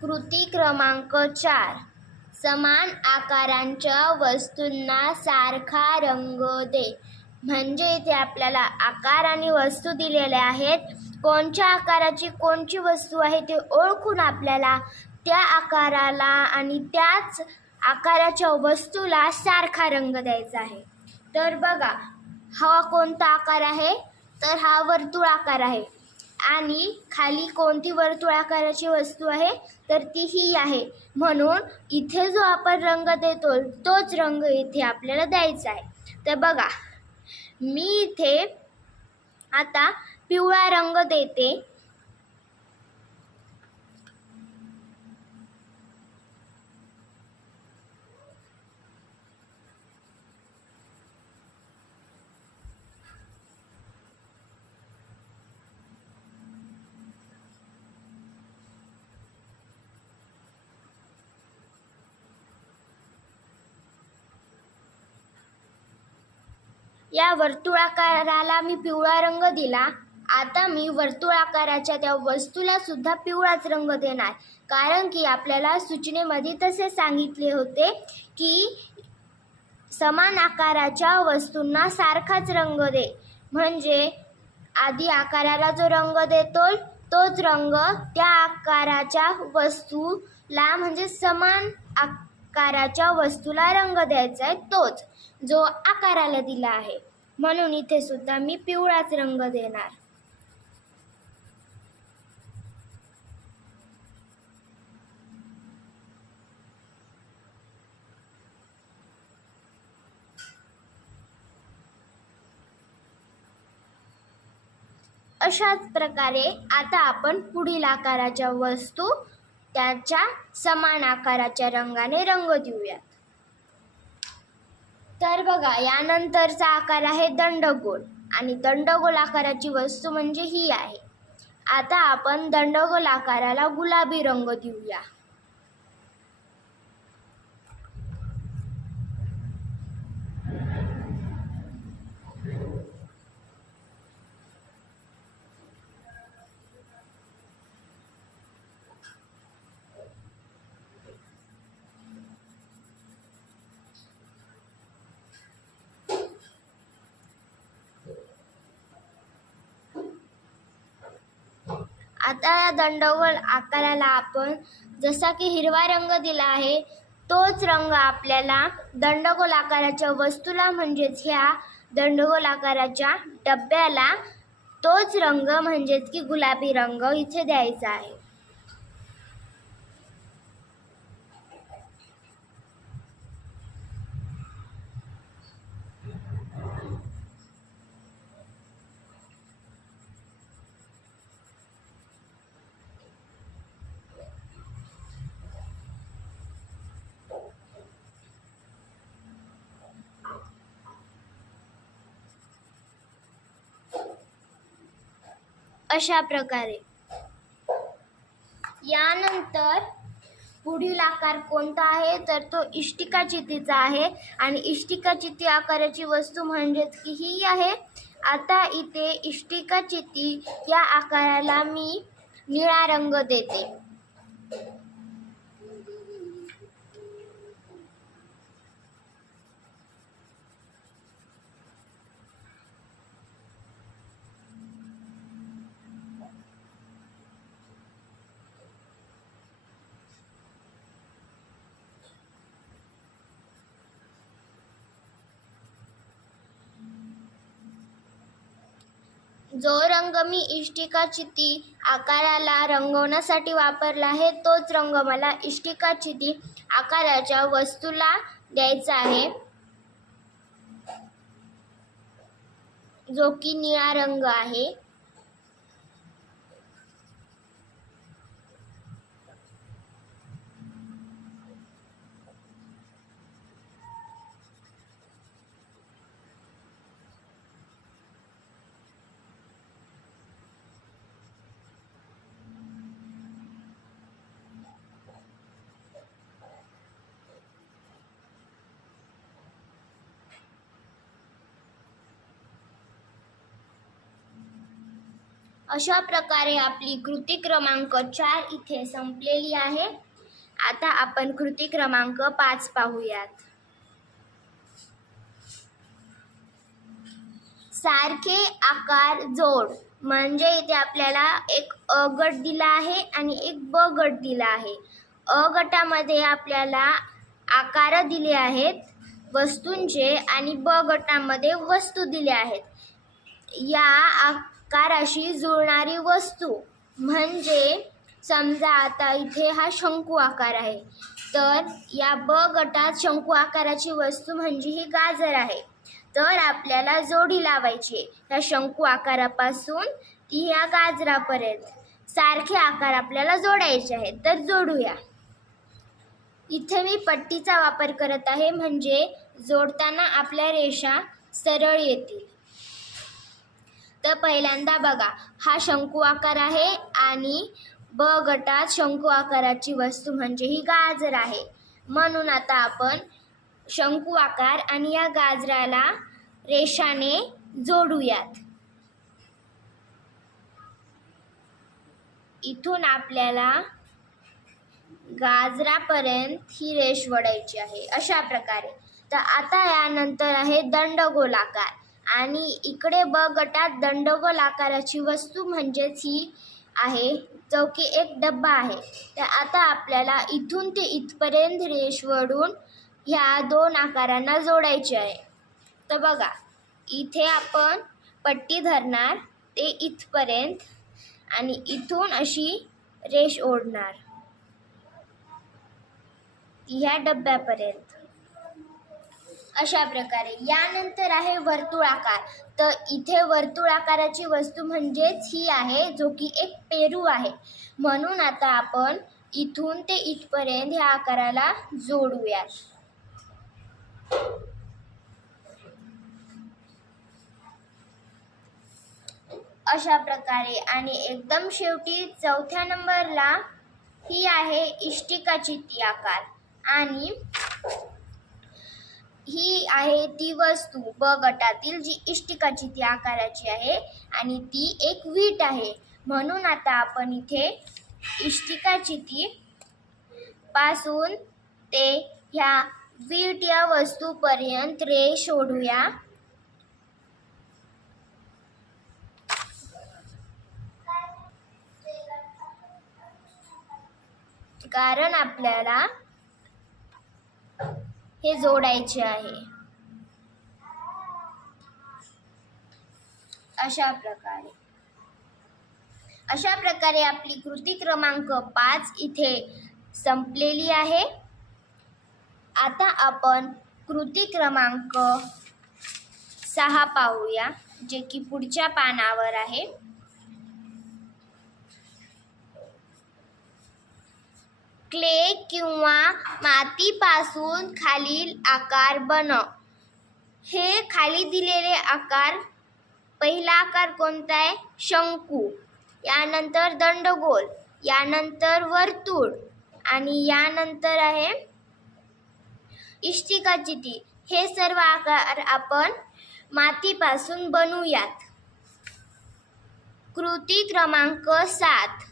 कृती क्रमांक 4. समान आकारांच्या वस्तूंना सारखा रंग दे. म्हणजे इथे आपल्याला आकार आणि वस्तू दिलेल्या आहेत. कोणत्या आकाराची कोणची वस्तू आहे ते ओळखून आपल्याला त्या आकाराला आणि त्याच आकाराच्या वस्तूला सारखा रंग द्यायचा आहे. तर बघा, हा कोणता आकार आहे? तर हा वर्तुळाकार आहे. आणि खाली कोणती वर्तुळाकाराची वस्तू आहे? तर ती ही आहे. म्हणून इथे जो आपण रंग देतो तोच रंग इथे आपल्याला द्यायचा आहे. तर बघा, मी इथे आता पिवळा रंग देते. या वर्तुळाकाराला मी पिवळा रंग दिला. आता मी वर्तुळाकाराच्या त्या वस्तूला सुद्धा पिवळाच रंग देणार, कारण की आपल्याला सूचनेमध्ये तसे सांगितले होते की समान आकाराच्या वस्तूंना सारखाच रंग दे. म्हणजे आधी आकाराला जो रंग देतो तोच रंग त्या आकाराच्या वस्तूला, म्हणजे समान आकाराच्या वस्तूला रंग द्यायचा आहे, तोच जो आकाराला दिला आहे. म्हणून इथे सुद्धा मी पिवळाच रंग देणार. अशाच प्रकारे आता आपण पुढील आकाराच्या वस्तू त्याच्या समान आकाराच्या रंगाने रंग देऊयात. तर बघा, यानंतरचा आकार आहे दंडगोल. आणि दंडगोल आकाराची वस्तू म्हणजे ही आहे. आता आपण दंडगोल आकाराला गुलाबी रंग देऊया. आता या दंडगोल आकाराला आपण जसा की हिरवा रंग दिला आहे तोच रंग आपल्याला दंडगोल आकाराच्या वस्तूला, म्हणजेच ह्या दंडगोल आकाराच्या डब्याला तोच रंग म्हणजेच की गुलाबी रंग इथे द्यायचा आहे. अशा प्रकारे. यानंतर पुढील आकार कोणता आहे? तर तो इष्टिकाचितीचा आहे. आणि इष्टिकाचिती आकाराची वस्तू म्हणजेच की ही आहे. आता इथे इष्टिकाचिती या आकाराला मी निळा रंग देते. जो रंग मी इष्टिकाचिती आकाराला रंगवण्यासाठी वापरला आहे तोच रंग मला इष्टिकाचिती आकाराच्या वस्तूला द्यायचा आहे, जो की निळा रंग आहे. अशा प्रकारे आपली कृती क्रमांक 4 इथे संपलेली आहे. आता आपण कृती क्रमांक 5 पाहूयात. सारखे आकार जोड. म्हणजे इथे आपल्याला एक अ गट दिला आहे आणि एक ब गट दिला आहे. अ गटामध्ये आपल्याला आकार दिले आहेत वस्तूंचे आणि ब गटामध्ये वस्तू दिल्या आहेत. या आकाराशी जुळणारी वस्तू म्हणजे समजा आता इथे हा शंकू आकार आहे, तर या ब गटात शंकू आकाराची वस्तू म्हणजे ही गाजर आहे. तर आपल्याला जोडी लावायची ह्या शंकू आकारापासून ती ह्या गाजरापर्यंत सारखे आकार आपल्याला जोडायचे आहेत. तर जोडूया. इथे मी पट्टीचा वापर करत आहे म्हणजे जोडताना आपल्या रेषा सरळ येतील. तर पहिल्यांदा बघा, हा शंकू आकार आहे आणि ब गटात शंकू आकाराची वस्तू म्हणजे ही गाजर आहे. म्हणून आता आपण शंकू आकार आणि या गाजराला रेषाने जोडूयात. इथून आपल्याला गाजरापर्यंत ही रेष वडायची आहे अशा प्रकारे. तर आता यानंतर आहे दंडगोलाकार आणि इकडे ब गटात दंडगोल आकाराची वस्तू म्हणजेच ही आहे जो की एक डब्बा आहे. तर आता आपल्याला इथून ते इथपर्यंत रेष वडून ह्या दोन आकारांना जोडायचे आहे. तर बघा, इथे आपण पट्टी धरणार ते इथपर्यंत आणि इथून अशी रेष ओढणार ह्या डब्यापर्यंत अशा प्रकारे. यानंतर आहे वर्तुळाकार. तर इथे वर्तुळाकाराची वस्तू म्हणजेच ही आहे जो की एक पेरू आहे. म्हणून आता आपण इथून ते इथपर्यंत ह्या आकाराला जोडूयात. अशा प्रकारे. आणि एकदम शेवटी चौथ्या नंबरला ही आहे इष्टिकाची ती आकार आणि ही आहे ती वस्तू ब गटातील जी इष्टिकाची ती आकाराची आहे आणि ती एक वीट आहे. म्हणून आता आपण इथे इष्टिकाची ती पासून ते ह्या वीट या वस्तूपर्यंत रेष ओढूया. कारण आपल्याला हे जोडायचे आहे. अशा प्रकारे आपली कृती क्रमांक 5 इथे संपलेली आहे. आता आपण कृती क्रमांक 6 पाहूया जे की पुढच्या पानावर आहे. क्ले किंवा मातीपासून खालील आकार बनव. हे खाली दिलेले आकार, पहिला आकार कोणता आहे? शंकू, यानंतर दंडगोल, यानंतर वर्तुळ आणि यानंतर आहे इष्टिकाची ती. हे सर्व आकार आपण मातीपासून बनवूयात. कृती क्रमांक 7